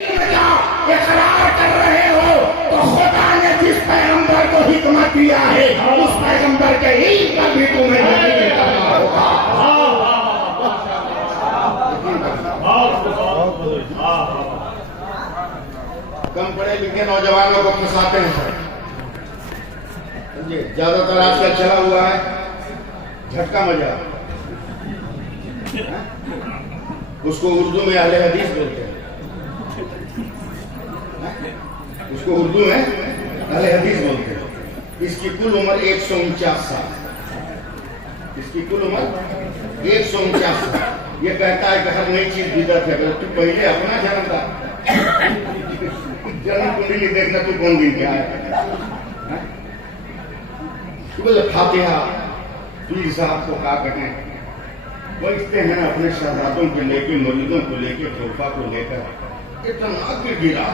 इकरार कर रहे हो तो खुदा ने जिस पैगंबर को हिकमत दिया है उस पैगंबर के इल्म का भी तुम्हें यकीन करना होगा। कम पढ़े लिखे नौजवानों को फंसाते हैं सर, ज्यादातर आजकल चला हुआ है झटका मजा, उसको उर्दू में अहले हदीस बोलते हैं, उसको उर्दू में अहले हदीस बोलते हैं। इसकी कुल उम्र 149 साल, इसकी कुल उम्र 149 साल। ये कहता है कि हर नई चीज बिदअत है। तू पहले अपना जन्म कुंडली देखना, तू कौन दिन क्या है। तू बोले फातिहा पीर साहब को का कहें, बैठते हैं अपने शहजादों को लेके, मरीजों को लेके, तोहफा को लेकर इतना गिरा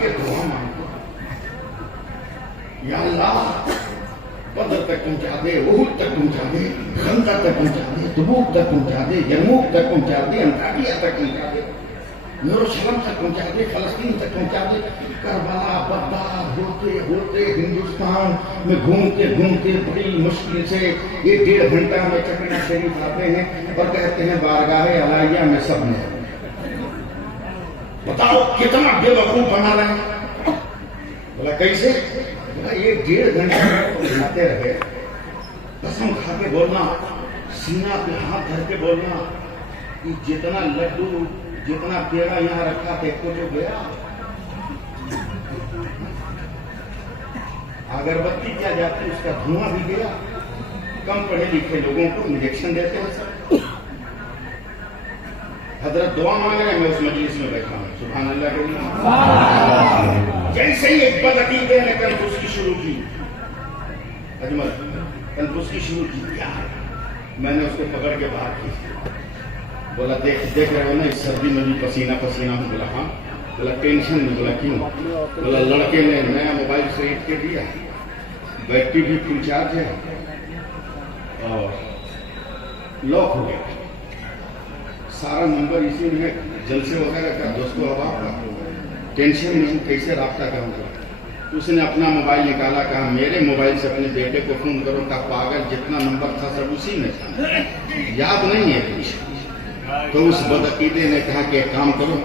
के दुआ मांगते, या अल्लाह बदर तक पहुंचा दे, उहुद तक पहुंचा दे, खंदक तक पहुंचा दे, तबूक तक पहुंचा दे, यरमूक तक पहुंचा दे, अंताकिया तक पहुंचा दे, यरूशलेम तक पहुंचा दे, फलस्तीन तक पहुंचा दे। करबला बगदाद होते होते हिंदुस्तान में घूमते घूमते बड़ी मुश्किल से ये 1.5 घंटा में चकना शरीफ आते हैं और कहते हैं बारगाहे अलाइया में सब ने। बताओ कितना बेवकूफ बना रहे हैं। बोला कैसे? बोला ये 1.5 घंटे खाते रहे, कसम खा के बोलना, सीना पे हाथ धर के बोलना कि जितना लड्डू जितना पेड़ा यहाँ रखा था को जो गया, अगरबत्ती क्या जाती उसका धुआं भी गया। कम पढ़े लिखे लोगों को इंजेक्शन देते हैं सब। हजरत दुआ मांग रहे हैं, मैं उस मजलिस में बैठा हूँ, सुभान अल्लाह के लिए। जैसे ही एक बदअकीदे ने कंजूसी शुरू की, अजमल कंजूसी शुरू की, क्या मैंने उसको पकड़ के बाहर खींच, बोला देख रहे हो ना इस सर्दी में भी पसीना पसीना हूँ। बोला हाँ। बोला टेंशन नहीं। बोला क्यों? बोला लड़के ने नया मोबाइल खरीद के दिया, बैटरी भी फुल चार्ज है और लॉक हो गया, सारा नंबर इसी में जलसे वगैरह का दोस्तों अब का टेंशन नहीं, कैसे रब्ता करूँगा। उसने अपना मोबाइल निकाला, कहा मेरे मोबाइल से अपने बेटे को फोन करो। का पागल, जितना नंबर था सब उसी में था, याद नहीं है कुछ। तो उस बदअकीदे ने कहा कि एक काम करो,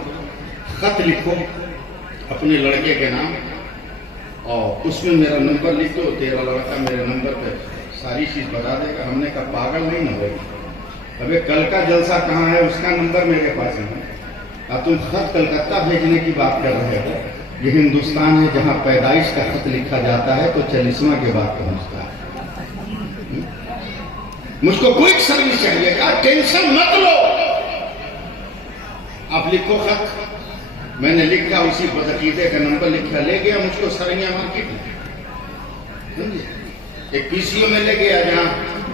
खत लिखो अपने लड़के के नाम और उसमें मेरा नंबर लिख दो, तेरा लड़का मेरे नंबर पे सारी चीज बता देगा। हमने कहा पागल नहीं ना होगा, अबे कल का जलसा कहाँ है, उसका नंबर मेरे पास है। अब तुम खत कलकत्ता भेजने की बात कर रहे हो, ये हिंदुस्तान है जहाँ पैदाइश का खत लिखा जाता है तो 40वां के बाद पहुंचता है। मुझको क्विक सर्विस चाहिए, कहा टेंशन मत लो, आप लिखो खत। मैंने लिखा, उसी बदअकीदे का नंबर लिखा, ले गया मुझको सरैया मार्केट में, एक पीसीओ में ले गया जहाँ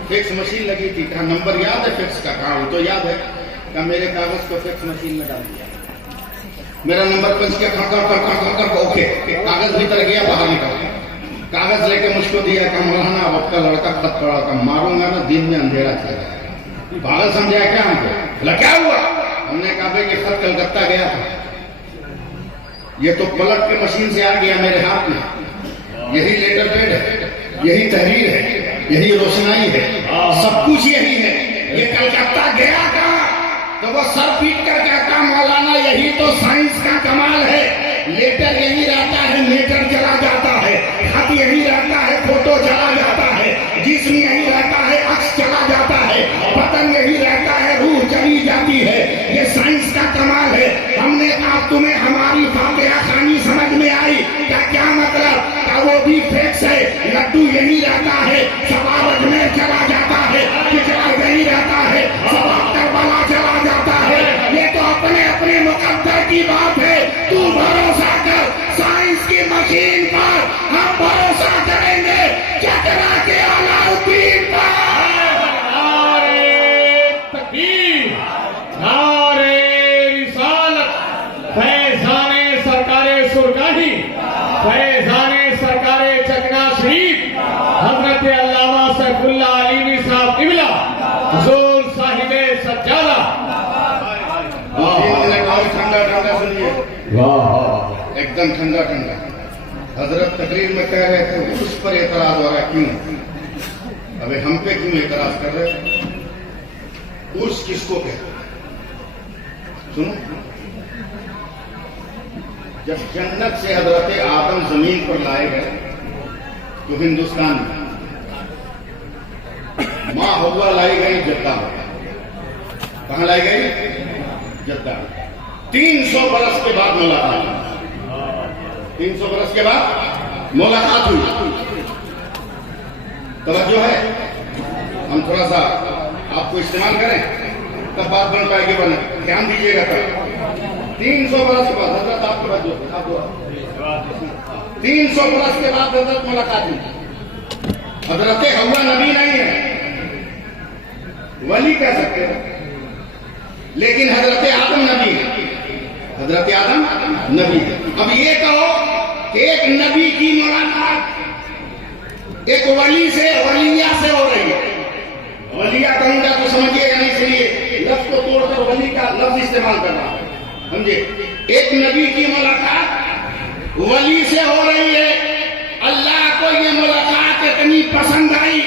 फैक्स मशीन लगी थी। कहा नंबर याद है फैक्स का? कहा वो तो याद है। कहा मेरे कागज को फैक्स मशीन में डाल दिया, मेरा नंबर पंच के कर ओके, कागज भीतर गया, बाहर निकल गया, कागज लेके मुझको दिया। कहा मौलाना अब आपका लड़का खत पड़ा, का मारूंगा ना, दिन में अंधेरा चला। पागल समझाया क्या हमको? बोला क्या हुआ? हमने कहा भाई ये खत कलकत्ता गया था, ये तो पलट के मशीन से आ गया मेरे हाथ में, यही लेटर पेड है, यही तहरीर है, यही रोशनाई है, सब कुछ यही है। ये कलकत्ता गया कहाँ? तो वो सर पीट कर कहता मौलाना यही तो साइंस का कमाल है, लेटर यही रहता है, लेटर चला जाता है, खत यही रहता है, फोटो चला जाता है, जिस्म यही रहता है, अक्स चला जाता है, बटन यही रहता है, रूह चली जाती है। ये साइंस का कमाल है। हमने कहा तुम्हें हमारी फातिहा खानी समझ में आई क्या? क्या मतलब? का वो भी फेक्स है, लड्डू यही रहता है, सवार में चला जाता है, किचड़ा यही रहता है, सवार करबला चला जाता है। ये तो अपने अपने मुकद्दर की बात है। तू भरोसा कर साइंस की मशीन पर, हम भरोसा करेंगे चकरा के अलाउद्दीन पर। नारे तकबीर, नारे रिसालत, फैज़ाने सरकारे सुरगाही, फैज़ाने सरकारे चकना शरीफ, हजरत अल्लामा सैफुल्लाह अलीमी साहब किबला, हुजूर साहिबे सज्जादा। ठंडा ठंडा सुनिए। वाह एकदम ठंडा ठंडा। हजरत तकरीर में कह रहे थे उस पर एतराज हो रहा है, क्यों? अबे हम पे क्यों एतराज कर रहे? उस किसको कहते? सुनो, जब जन्नत से हजरत आदम जमीन पर लाए गए तो हिंदुस्तान में माँ हव्वा लाई गई जद्दा। कहां लाई गई? जद्दा। 300 बरस के बाद मुलाकात, 300 बरस के बाद मुलाकात हुई। तवज्जो है, हम थोड़ा सा आपको इस्तेमाल करें तब बात बन पाएगी, बने ध्यान दीजिएगा। तब 300 बरस के बाद हजरत आपको 300 बरस के बाद हजरत मुलाकात हुई। हजरत हव्वा नबी नहीं है, वली कह सकते हैं, लेकिन हजरत आदम नबी है। हजरत आदम नबी है। अब ये कहो कि एक नबी की मुलाकात एक वली से, वलिया से हो रही है। वलिया कहूंगा तो समझिएगा नहीं, इसलिए लफ्ज को तोड़कर वली का लफ्ज इस्तेमाल कर रहा है, समझे? एक नबी की मुलाकात वली से हो रही है। अल्लाह को ये मुलाकात इतनी पसंद आई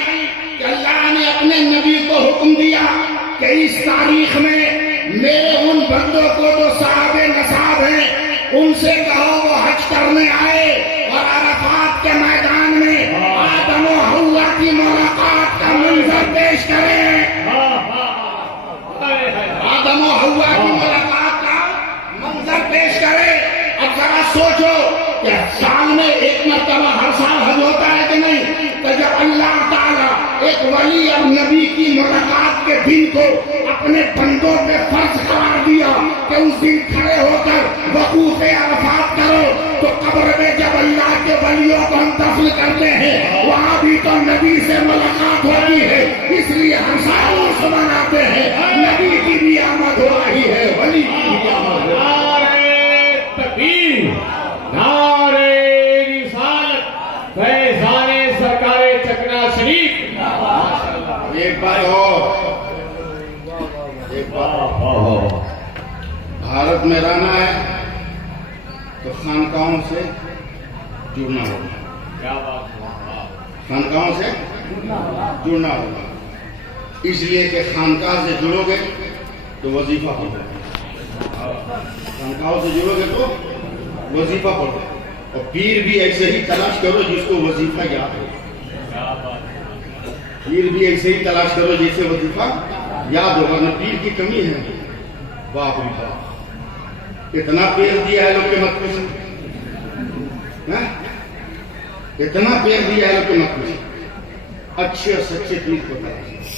कि अल्लाह ने अपने नबी को हुक्म दिया कि इस तारीख में मेरे उन बंदों को जो साहबे नसाब हैं उनसे कहो वो हज करने आए और अरफात के मैदान में आदम और हव्वा की मुलाकात का मंजर पेश करें। आदम और हव्वा की मुलाकात का मंजर पेश करें। अब जरा सोचो कि साल में एक मरतबा हर साल हज होता है कि नहीं? तो जब अल्लाह ताला एक वली और नबी की मुलाकात के दिन को अपने बंदों पे फर्ज करार दिया कि उस दिन खड़े होकर वकूफ अरफात करो, तो कब्र में जब अल्लाह के वलियों को हम दफन करते हैं वहां भी तो नबी से मुलाकात होती है। इसलिए हम साल मनाते हैं, नबी की भी आमद हो रही है, वली की भी आमद हो रही है। नारे रिसालत, फैज़ाने सरकारे चकना शरीफ। एक बार और, एक बार भारत में रहना है तो खानकाहों से जुड़ना होगा। क्या बात है? खानकाहों से जुड़ना होगा, इसलिए कि खानकाह से जुड़ोगे तो वजीफा पढ़ोगे, खानकाहों से जुड़ोगे तो वजीफा पढ़ो। और पीर भी ऐसे ही तलाश करो जिसको वजीफा याद हो। पीर भी ऐसे ही तलाश करो जैसे वजीफा याद होगा। न पीर की कमी है, बाप रे बाप, इतना पेड़ दिया है लोग के मत पूछो, इतना पेड़ दिया है लोग के मत पूछो। अच्छे और सच्चे पीर को तलाश।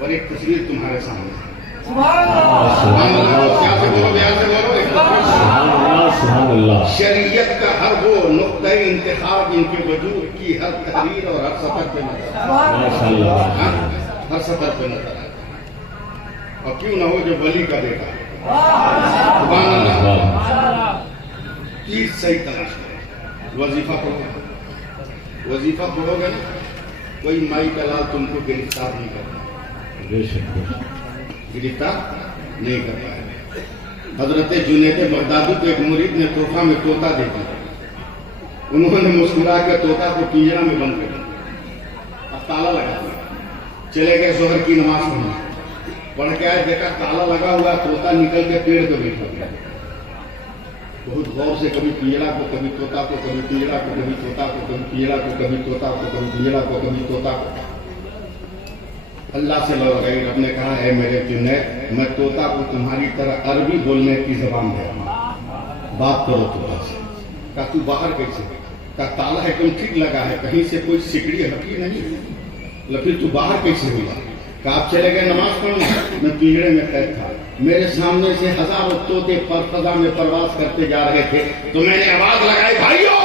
और एक तस्वीर तुम्हारे सामने, क्या से बोलो, बयान से बोलो। शरीयत का हर वो नुक्ता इंतखाब इनके वजूद की हर तहरीर और हर सफर पे नजर, हर सफर पे नजर आता। और क्यों ना हो जो वली का बेटा, सुभान अल्लाह, चीज सही तलाश करो, वजीफा पढ़ो। वजीफा पढ़ोगे ना, कोई माई का लाल तुमको गिरफ्तार नहीं करता, गिरफ्तार नहीं कर पाएगा। हजरत जुनैद बगदादी को एक मुरीद ने तोहफा में तोता दे दिया। उन्होंने मुस्कुरा कर तोता को पिंजरा में बंद कर दिया, अब ताला लगा दिया। चले गए जोहर की नमाज पढ़ने, पढ़ के आए, देखा ताला लगा हुआ, तोता निकल के पेड़ पे बैठा गया। बहुत गौर से कभी पिंजरा को, कभी तोता को, कभी पिंजरा को, कभी तोता को, कभी पिंजरा को, कभी तोता को, कभी पिंजरा को, कभी तोता को। अल्लाह से लड़ गई। रब ने कहा है मेरे जुनैद, मैं तोता को तुम्हारी तरह अरबी बोलने की जबान दे रहा हूं, बात करो तोता से। कहा तू बाहर कैसे? कहा ताला एकदम ठीक लगा है, कहीं से कोई सिकड़ी हटी नहीं, फिर तू बाहर कैसे हुआ? कहा आप चले गए नमाज पढ़ने, मैं पिंजरे में कैद था, मेरे सामने से हजारों तोते पर फजा में प्रवास करते जा रहे थे, तो मैंने आवाज लगाई, भाइयों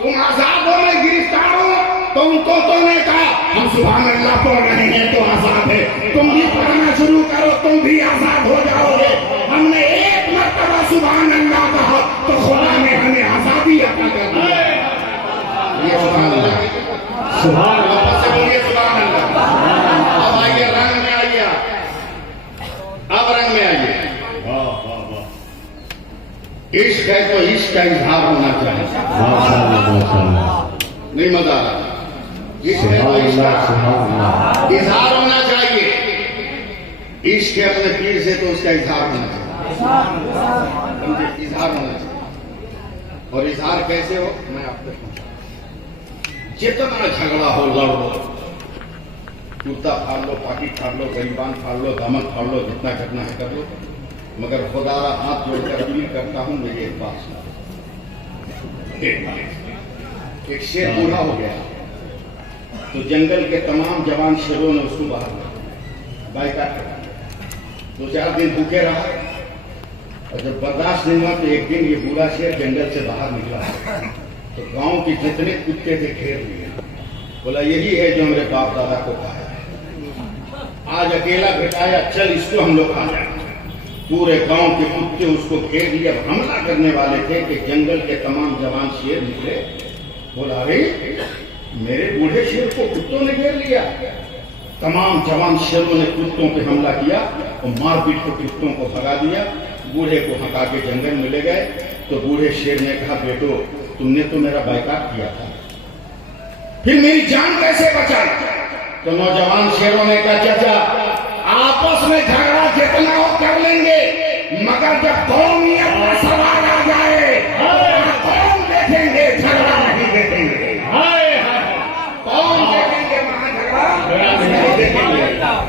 तुम आजाद हो, मैं गिरफ्तार हूं। तो उन तोतों ने कहा हम सुभान अल्लाह पढ़ रहे हैं तो आजाद है, तुम भी पढ़ना शुरू करो, तुम भी आजाद हो जाओगे। हमने एक मरतबा सुभान अल्लाह कहा तो खुदा ने हमें आजादी अता कर दी। ये सुभान अल्लाह, सुभान अल्लाह से बोलिए सुभान अल्लाह। अब आइए रंग में, आइए अब रंग में आइए। इश्क इश्क है तो इश्क का इजहार होना चाहिए। माशाअल्लाह माशाअल्लाह। नहीं मजा आ रहा? इश्क है तो इश्क का इजहार होना चाहिए। इश्क है अपने पीर से तो उसका इजहार होना चाहिए, इजहार होना चाहिए। और इजहार कैसे हो मैं आपको पूछूं, जितना झगड़ा हो लड़ो, कुर्ता फाड़ लो, पाकी फाड़ लो, गरीबान फाड़ लो, दामन फाड़ लो, जितना करना है कर लो, मगर खुदारा हाथ जोड़कर अपील करता हूं मेरी एक बात सुनो। एक शेर बूढ़ा हो गया तो जंगल के तमाम जवान शेरों ने उसको बाहर बाइकाट कर 2-4 दिन भूखे रहा और जब बर्दाश्त नहीं हुआ तो एक दिन ये बूढ़ा शेर जंगल से बाहर निकला तो गांव के जितने कुत्ते थे घेर लिए, बोला यही है जो मेरे बाप दादा को खाया, आज अकेला भेटाया, चल इसको हम लोग खा जाए। पूरे गांव के कुत्ते उसको घेर लिए, हमला करने वाले थे कि जंगल के तमाम जवान शेर निकले, बोला अरे मेरे बूढ़े शेर को कुत्तों ने घेर लिया। तमाम जवान शेरों ने कुत्तों पे हमला किया और मारपीट के कुत्तों को भगा दिया। बूढ़े को हटा के जंगल में ले गए तो बूढ़े शेर ने कहा बेटो तुमने तो मेरा बाइकाट किया था, फिर मेरी जान कैसे बचाई? तो नौजवान शेरों ने कहा चाचा आपस में झगड़ा जितना हो कर लेंगे, मगर जब कौमियत का सवाल आ जाए कौन देखेंगे, झगड़ा नहीं देखेंगे। कौन देखेंगे वहां झगड़ा नहीं देखेंगे।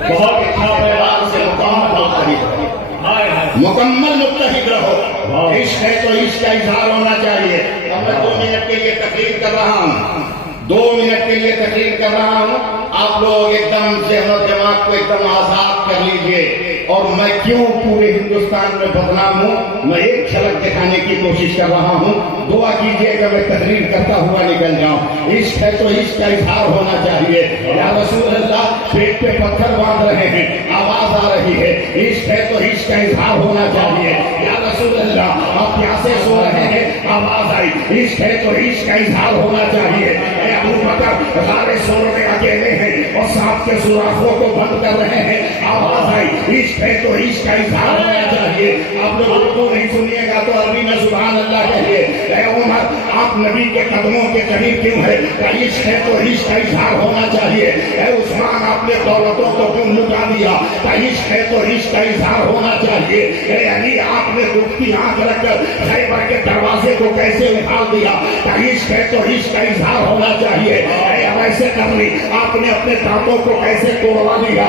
बहुत अच्छा परिवार से मुकम्मल मुत्तहिद रहो। इश्क है तो इश्क का इजहार होना चाहिए। अब मैं 2 मिनट के लिए तकरीर कर रहा हूँ, 2 मिनट के लिए तकरीर कर रहा हूँ। आप लोग एकदम ज़हन और दिमाग को एकदम आजाद कर लीजिए। और मैं क्यों पूरे हिंदुस्तान में बदनाम हूँ मैं एक झलक दिखाने की कोशिश कर रहा हूँ। दुआ कीजिएगा मैं तकरीर करता हुआ निकल जाऊं। इश्क है तो इश्क का इजहार होना चाहिए। या रसूल अल्लाह पेट पे पत्थर बांध रहे हैं, आवाज आ रही है, इश्क है तो इश्क का इजहार होना चाहिए। या रसूल अल्लाह आप प्यासे सो रहे हैं, आवाज आई, इश्क है तो इश्क का इजहार होना चाहिए। अबू बकर सारे सोर में अकेले हैं और सांप के सुराखों को बंद कर रहे हैं, आवाज आई, इश्क है तो इश्क का इजहार होना चाहिए। आप लोग उर्दू नहीं सुनिएगा तो अरबी में सुभान अल्लाह कहिए। उमर आप नबी के कदमों के करीब क्यों है? इश्क है तो इश्क का इजहार होना चाहिए। उस्मान आपने दौलतों को क्यों लुटा दिया? इश्क है तो इश्क का इजहार होना चाहिए। अली आपने दुखती आंख रखकर खैबर के दरवाजे को कैसे उखाड़ दिया? इश्क है तो इश्क का इजहार होना चाहिए। वैसे करनी आपने अपने दांतों को कैसे तोड़वा दिया?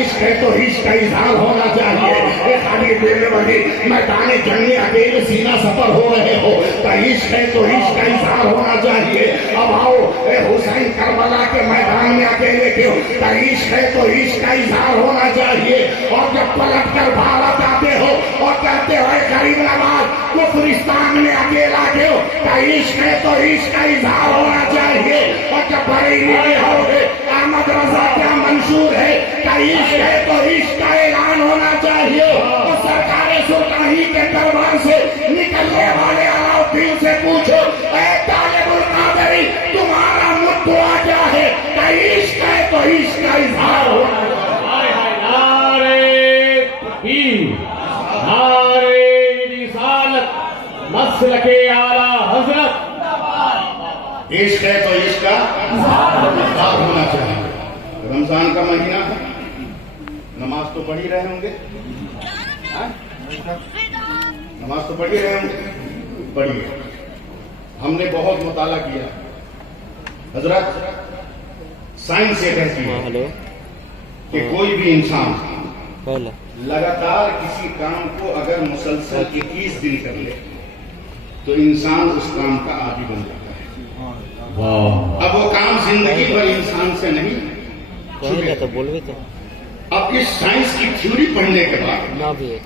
इश्क है तो इश्क का इजहार होना चाहिए। खाली देने वाली मैदान जंग में अकेले सीना सफर हो रहे हो, इश्क है तो इश्क का इजहार होना चाहिए। अब आओ हुसैन करबला के मैदान में अकेले क्यों? इश्क है तो इश्क का इजहार होना चाहिए। और जब पलट कर भारत आते हो और कहते हो गरीब नवाज कुफरिस्तान में अकेला क्यों? इश्क है तो इश्क का इजहार होना चाहिए। और जब बरेली में हो अहमद रजा क्या मंशूर है, इश्क है तो इश्क का ऐलान होना चाहिए। और सरकारें सुल्तानी के दरबार से निकलने वाले अलाउद्दीन से पूछो तालिबुल कादरी तुम्हारा मुद्दा क्या है? इश्क है तो इश्क का इजहार होना चाहिए। नारे तकबीर, नारे रिसालत, मसलके आला हजरत। इश्क है तो इश्क का इजहार होना चाहिए। रमजान का महीना है, नमाज तो पढ़ ही रहे होंगे, नमाज तो पढ़ ही रहे होंगे, पढ़िए। हमने बहुत मुताला किया। हजरत साइंस ये कहती है कि कोई भी इंसान लगातार किसी काम को अगर मुसलसल 21 दिन कर ले तो इंसान उस काम का आदी बन जाता है। अब वो काम जिंदगी भर इंसान से नहीं छूटेगा। तो बोलवे तो अब इस साइंस की थ्योरी पढ़ने के बाद ना भी है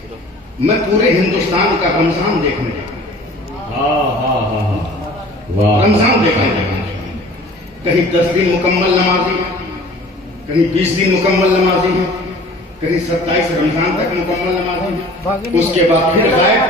मैं पूरे हिंदुस्तान का रमजान देखने जाता, रमजान देखने जाता। कहीं 10 दिन मुकम्मल नमाजी है, कहीं 20 दिन मुकम्मल नमाजी है, कहीं 27 रमजान तक मुकम्मल नमाजी है, उसके बाद फिर गायब।